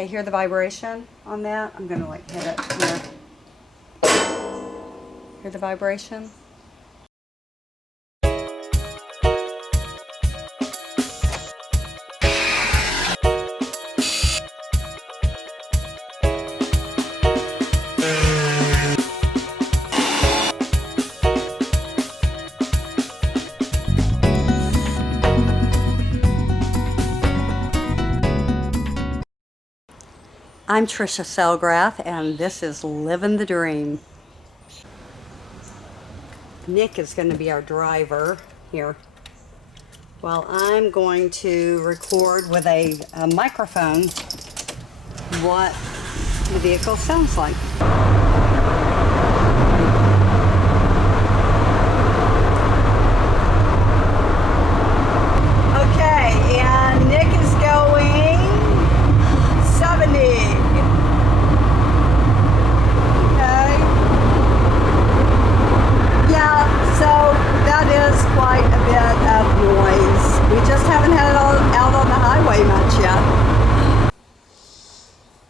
Okay, hear the vibration on that? I'm gonna like hit it here. Hear the vibration? I'm Trisha Selgrath, and this is Living the Dream. Nick is going to be our driver here. Well, I'm going to record with a microphone what the vehicle sounds like. Okay, and Nick is going 70. Quite a bit of noise. We just haven't had it all out on the highway much yet.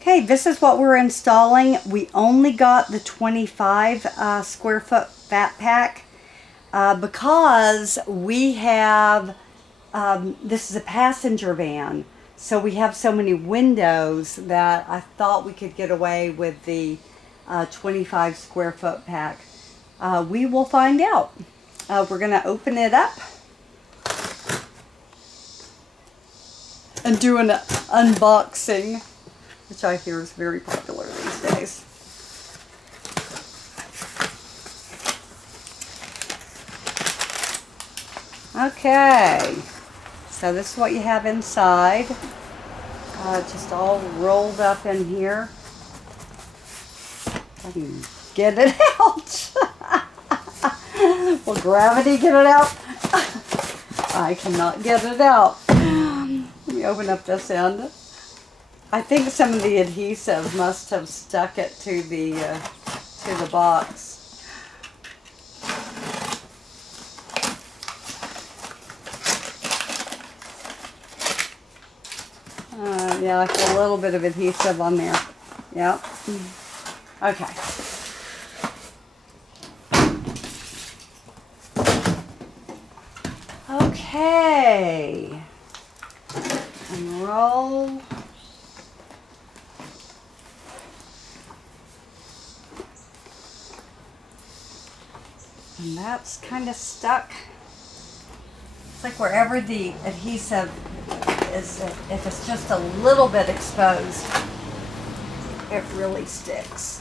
Okay, this is what we're installing. We only got the 25 square foot fat pack because we have, this is a passenger van, so we have so many windows that I thought we could get away with the 25 square foot pack. We will find out. We're going to open it up and do an unboxing, which I hear is very popular these days. Okay, so this is what you have inside. Just all rolled up in here. I can get it out. Will gravity get it out? I cannot get it out. Let me open up this end. I think some of the adhesive must have stuck it to the box. Yeah, like a little bit of adhesive on there. Yep. Okay. Okay, unroll. And that's kind of stuck. It's like wherever the adhesive is, if it's just a little bit exposed, it really sticks.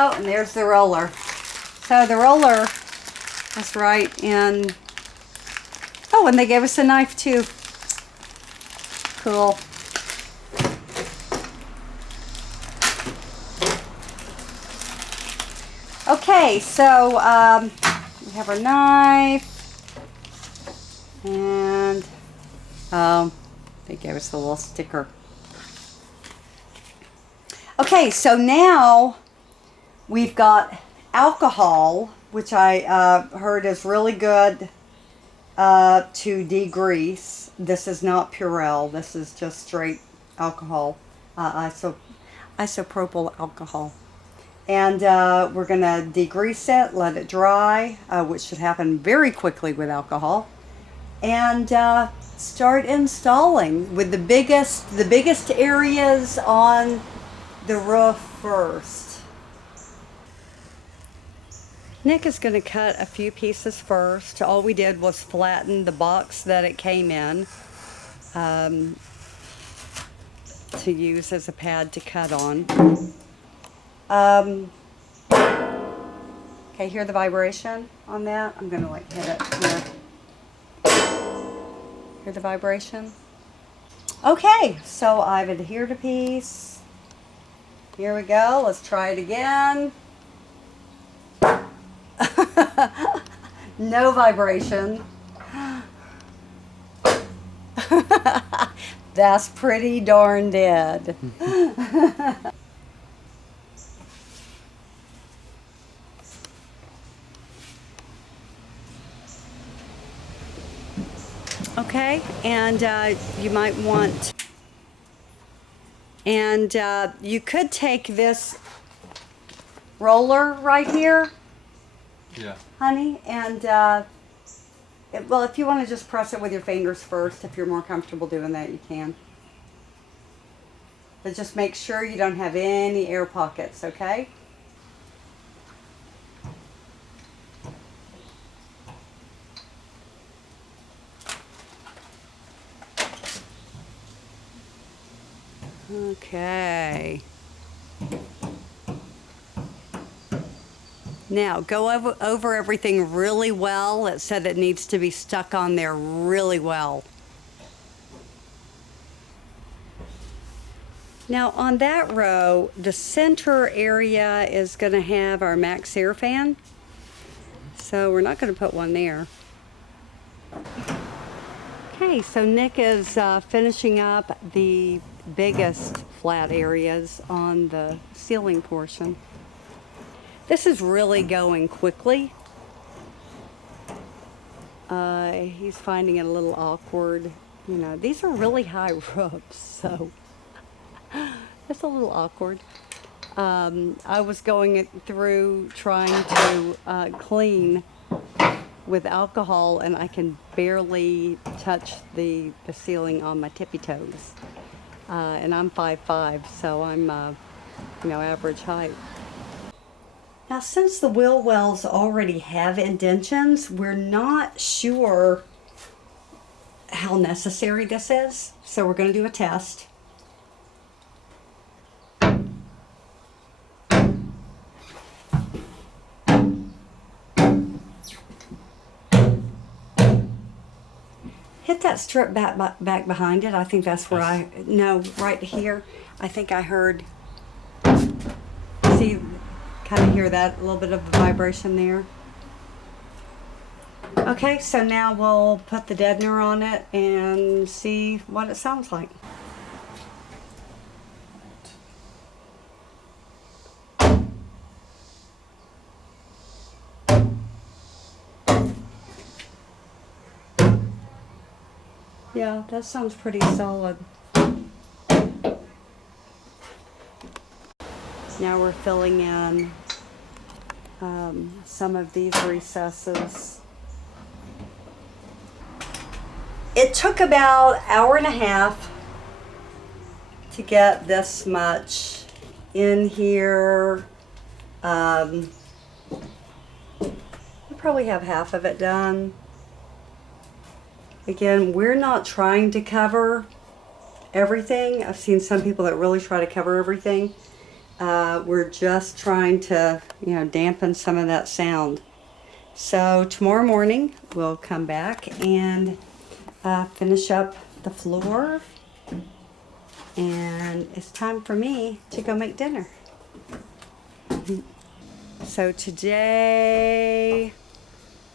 Oh, and there's the roller. So the roller is right in... Oh, and they gave us a knife too. Cool. Okay, so we have our knife. And they gave us a little sticker. Okay, so now we've got alcohol, which I heard is really good to degrease. This is not Purell. This is just straight alcohol, isopropyl alcohol. And we're going to degrease it, let it dry, which should happen very quickly with alcohol. And start installing with the biggest areas on the roof first. Nick is going to cut a few pieces first. All we did was flatten the box that it came in to use as a pad to cut on. Okay, hear the vibration on that? I'm going to like hit it here. Hear the vibration? Okay, so I've adhered a piece. Here we go. Let's try it again. No vibration. That's pretty darn dead. Okay, and you might want, and you could take this roller right here, yeah, honey, and well, if you want to just press it with your fingers first, if you're more comfortable doing that, you can. But just make sure you don't have any air pockets, okay? Okay. Now, go over everything really well. It said it needs to be stuck on there really well. Now, on that row, the center area is going to have our max air fan. So we're not going to put one there. Okay, so Nick is finishing up the biggest flat areas on the ceiling portion. This is really going quickly. He's finding it a little awkward. You know, these are really high roofs, so it's a little awkward. I was going through trying to clean with alcohol, and I can barely touch the ceiling on my tippy toes. And I'm 5'5", so I'm, you know, average height. Now, since the wheel wells already have indentions, we're not sure how necessary this is, so we're going to do a test. Hit that strip back behind it. I think that's where no, right here. I think I heard, see, kind of hear that, a little bit of a vibration there. Okay, so now we'll put the deadener on it and see what it sounds like. Yeah, that sounds pretty solid. Now we're filling in some of these recesses. It took about an hour and a half to get this much in here. We probably have half of it done. Again, we're not trying to cover everything. I've seen some people that really try to cover everything. We're just trying to, you know, dampen some of that sound. So tomorrow morning we'll come back and finish up the floor. And it's time for me to go make dinner. So today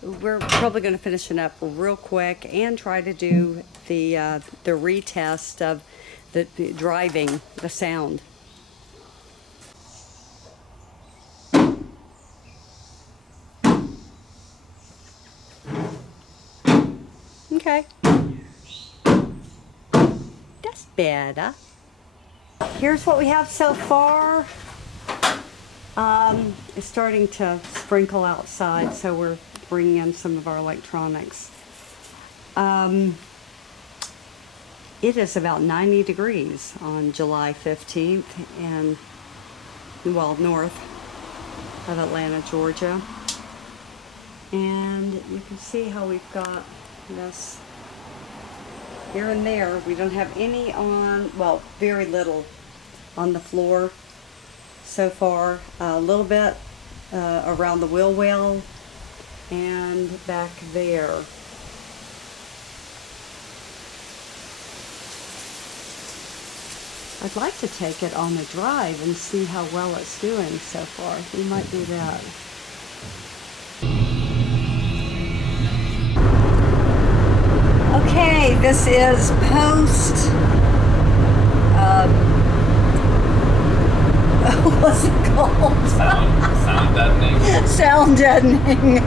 we're probably going to finish it up real quick and try to do the retest of the driving the sound. Okay, that's better. Here's what we have so far. It's starting to sprinkle outside, so we're bringing in some of our electronics. It is about 90 degrees on July 15th and, well, north of Atlanta, Georgia. And you can see how we've got this here and there. We don't have any on, well, very little on the floor so far. A little bit around the wheel well and back there. I'd like to take it on the drive and see how well it's doing so far. We might do that. Okay, this is post, what's it called? Sound deadening. Sound deadening.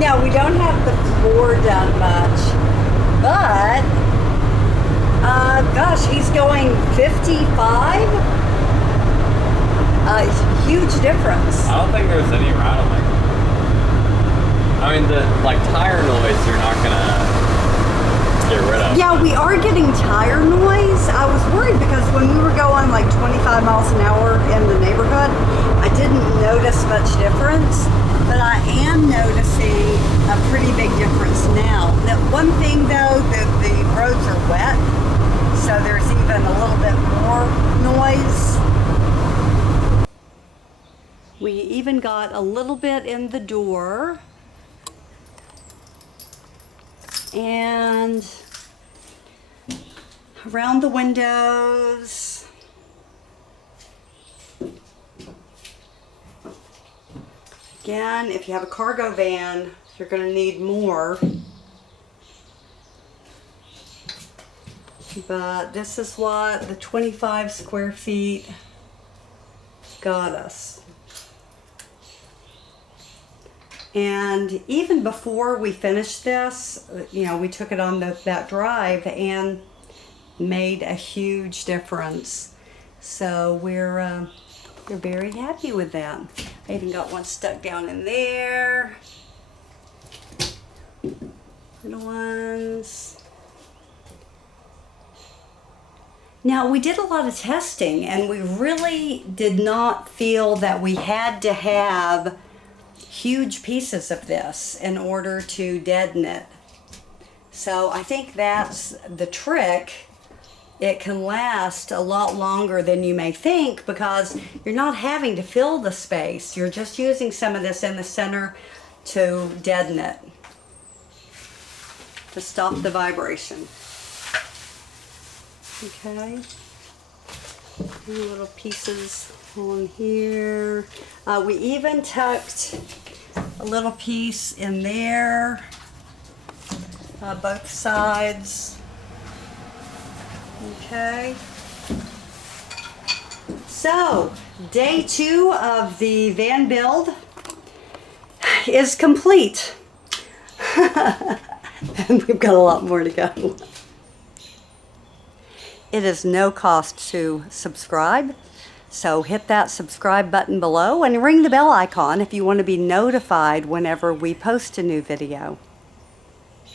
Now, we don't have the floor done much. But, gosh, he's going 55. Huge difference. I don't think there's any rattling. I mean, the tire noise you're not gonna get rid of. Yeah, we are getting tire noise. I was worried because when we were going like 25 miles an hour in the neighborhood, I didn't notice much difference, but I am noticing a pretty big difference now. The one thing though, the roads are wet, so there's even a little bit more noise. We even got a little bit in the door. And around the windows. Again, if you have a cargo van, you're going to need more. But this is what the 25 square feet got us. And even before we finished this, you know, we took it on that drive and made a huge difference. So we're very happy with that. I even got one stuck down in there. Little ones. Now, we did a lot of testing, and we really did not feel that we had to have huge pieces of this in order to deaden it. So I think that's the trick. It can last a lot longer than you may think because you're not having to fill the space. You're just using some of this in the center to deaden it, to stop the vibration. Okay. Little pieces on here. We even tucked a little piece in there, both sides. Okay. So, day 2 of the van build is complete. And we've got a lot more to go. It is no cost to subscribe. So hit that subscribe button below and ring the bell icon if you want to be notified whenever we post a new video.